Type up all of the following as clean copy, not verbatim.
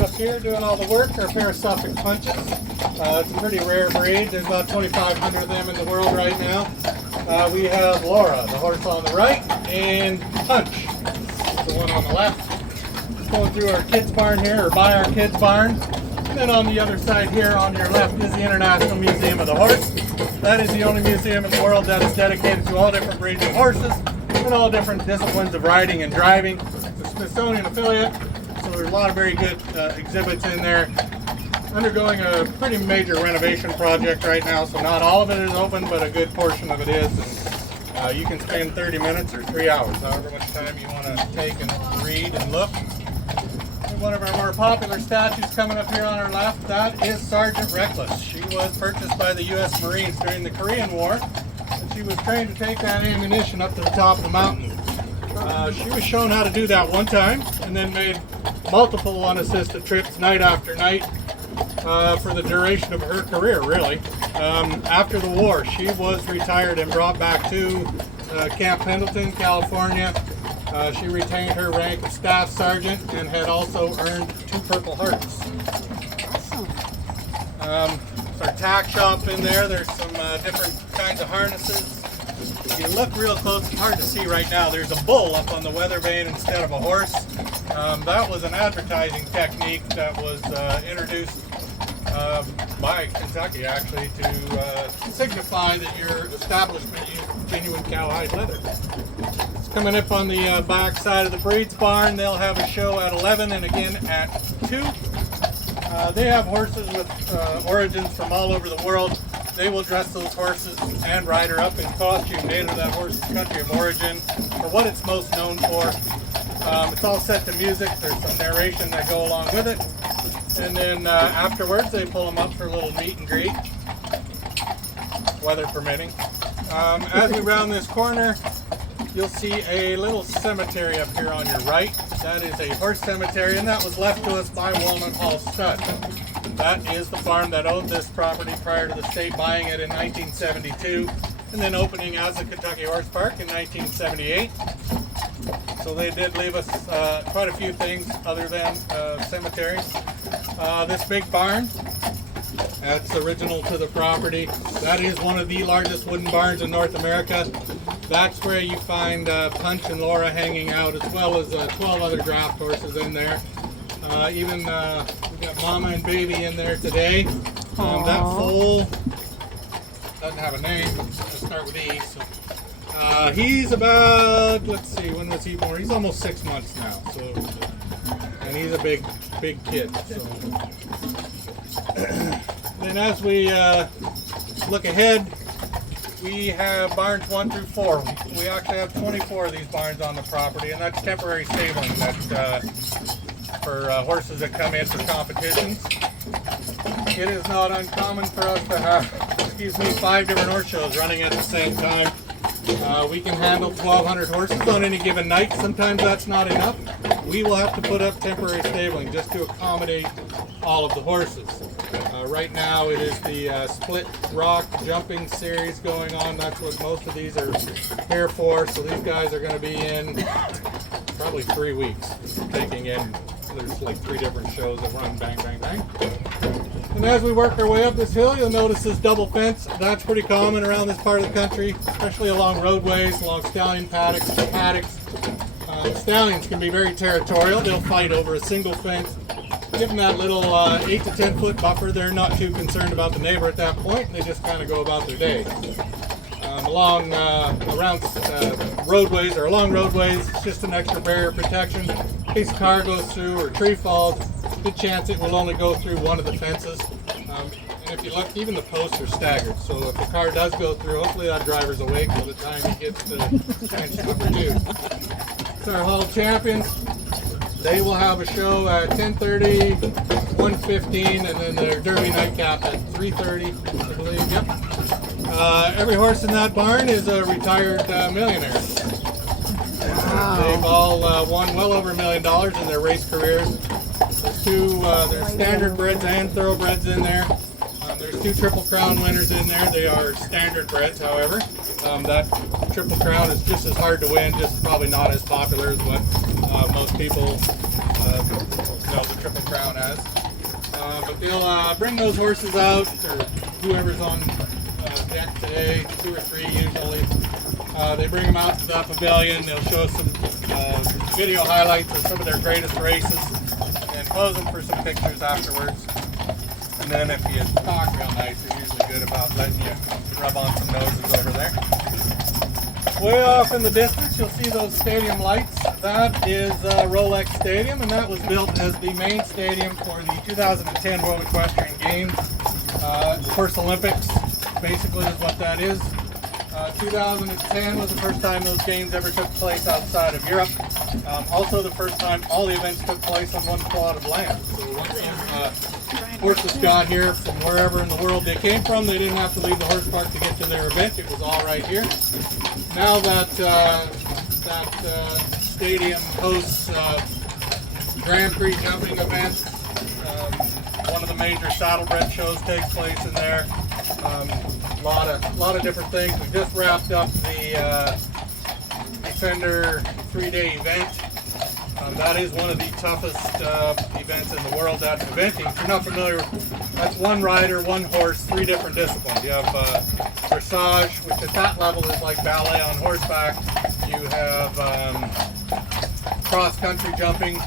up here doing all the work are parasophic punches. It's a pretty rare breed. There's about 2,500 of them in the world right now. We have Laura, the horse on the right, and Punch, the one on the left. Going through our kids' barn here, or by our kids' barn. And then on the other side here on your left is the International Museum of the Horse. That is the only museum in the world that is dedicated to all different breeds of horses and all different disciplines of riding and driving. It's a Smithsonian affiliate, so there's a lot of very good exhibits in there. Undergoing a pretty major renovation project right now, so not all of it is open, but a good portion of it is. And, you can spend 30 minutes or 3 hours, however much time you want to take and read and look. And one of our more popular statues coming up here on our left, that is Sergeant Reckless. She was purchased by the U.S. Marines during the Korean War, and she was trained to take that ammunition up to the top of the mountain. She was shown how to do that one time, and then made multiple unassisted trips night after night for the duration of her career, really. After the war, she was retired and brought back to Camp Pendleton, California. She retained her rank of Staff Sergeant and had also earned 2 Purple Hearts. Our tack shop in there, there's some different kinds of harnesses. If you look real close, it's hard to see right now, there's a bull up on the weather vane instead of a horse. That was an advertising technique that was introduced by Kentucky, actually, to signify that your establishment used genuine cowhide leather. It's coming up on the back side of the breed's barn. They'll have a show at 11 and again at 2. They have horses with origins from all over the world. They will dress those horses and rider up in costume native to that horse's country of origin for what it's most known for. It's all set to music. There's some narration that go along with it. And then afterwards, they pull them up for a little meet and greet, weather permitting. As we round this corner, you'll see a little cemetery up here on your right. That is a horse cemetery, and that was left to us by Walnut Hall Stud. That is the farm that owned this property prior to the state buying it in 1972, and then opening as the Kentucky Horse Park in 1978. So they did leave us quite a few things other than cemeteries. This big barn, that's original to the property. That is one of the largest wooden barns in North America. That's where you find Punch and Laura hanging out, as well as 12 other draft horses in there. Even we've got Mama and Baby in there today. That foal doesn't have a name. Let's start with E. So, he's about, let's see, when was he born? He's almost 6 months now. So, and he's a big kid. So. Then as we look ahead, we have barns 1 through 4. We actually have 24 of these barns on the property, and that's temporary stabling. That's for horses that come in for competitions. It is not uncommon for us to have, 5 different horse shows running at the same time. We can handle 1,200 horses on any given night. Sometimes that's not enough. We will have to put up temporary stabling just to accommodate all of the horses. Right now it is the split rock jumping series going on. That's what most of these are here for. So these guys are going to be in probably 3 weeks, taking in, there's like 3 different shows that run bang, bang, bang. And as we work our way up this hill, you'll notice this double fence. That's pretty common around this part of the country, especially along roadways, along stallion paddocks. Stallions can be very territorial. They'll fight over a single fence. Give them that little 8 to 10 foot buffer. They're not too concerned about the neighbor at that point. They just kind of go about their day. Around roadways or along roadways, it's just an extra barrier protection. In case a car goes through or a tree falls, good chance it will only go through one of the fences. And if you look, even the posts are staggered. So if a car does go through, hopefully that driver's awake by the time he gets to fence number 2. It's our Hall Champions. They will have a show at 10:30, 1:15, and then their Derby nightcap at 3:30, I believe. Yep. Every horse in that barn is a retired millionaire. Wow. They've all won well over $1 million in their race careers. There's standard breds and thoroughbreds in there. There's 2 Triple Crown winners in there. They are standard breds, however. That Triple Crown is just as hard to win, just probably not as popular as what most people know know, the Triple Crown has. But they'll bring those horses out, or whoever's on deck today, 2 or 3 usually. They bring them out to the pavilion. They'll show some video highlights of some of their greatest races and pose them for some pictures afterwards. And then if you talk real nice, they're usually good about letting you rub on some noses over there. Way off in the distance, you'll see those stadium lights. That is Rolex Stadium, and that was built as the main stadium for the 2010 World Equestrian Games. Horse Olympics, basically, is what that is. 2010 was the first time those games ever took place outside of Europe. Also the first time all the events took place on one plot of land. So once horses got here from wherever in the world they came from, they didn't have to leave the horse park to get to their event. It was all right here. Now that stadium hosts Grand Prix jumping events, one of the major saddlebred shows takes place in there. A lot of different things. We just wrapped up the Defender 3-day event. That is one of the toughest events in the world at eventing. If you're not familiar, that's one rider, one horse, 3 different disciplines. You have dressage, which at that level is like ballet on horseback. You have cross-country jumping,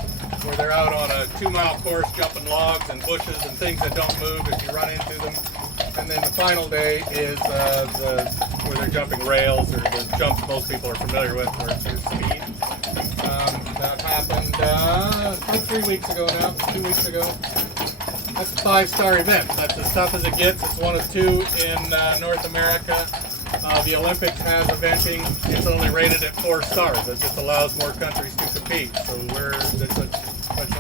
where they're out on a 2-mile course jumping logs and bushes and things that don't move if you run into them. And then the final day is where they're jumping rails, or the jumps most people are familiar with, where it's speed. That happened 3 weeks ago now, 2 weeks ago. That's a 5-star event. That's as tough as it gets. It's one of 2 in North America. The Olympics has eventing. It's only rated at 4 stars. It just allows more countries to compete. So that's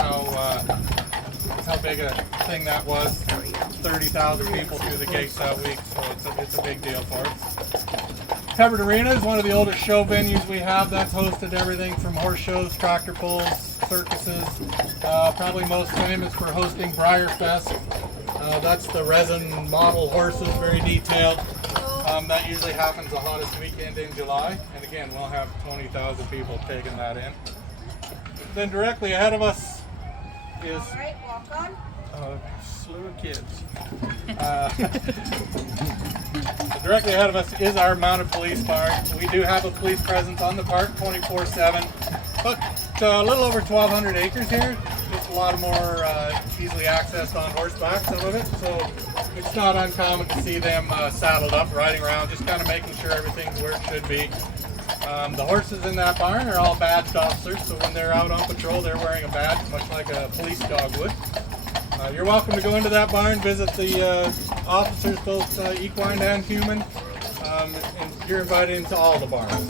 how big a thing that was. 30,000 people through the gates that week, so it's a big deal for us. Covered Arena is one of the oldest show venues we have. That's hosted everything from horse shows, tractor pulls, circuses. Probably most famous for hosting Briarfest. That's the resin model horses, very detailed. That usually happens the hottest weekend in July. And again, we'll have 20,000 people taking that in. Then directly ahead of us is... All right, walk on. Slew of kids. Directly ahead of us is our mounted police barn. We do have a police presence on the park 24/7. But a little over 1,200 acres here. Just a lot more easily accessed on horseback, some of it. So it's not uncommon to see them saddled up, riding around, just kind of making sure everything's where it should be. The horses in that barn are all badged officers, so when they're out on patrol, they're wearing a badge, much like a police dog would. You're welcome to go into that barn, visit the officers, both equine and human, and you're invited into all the barns.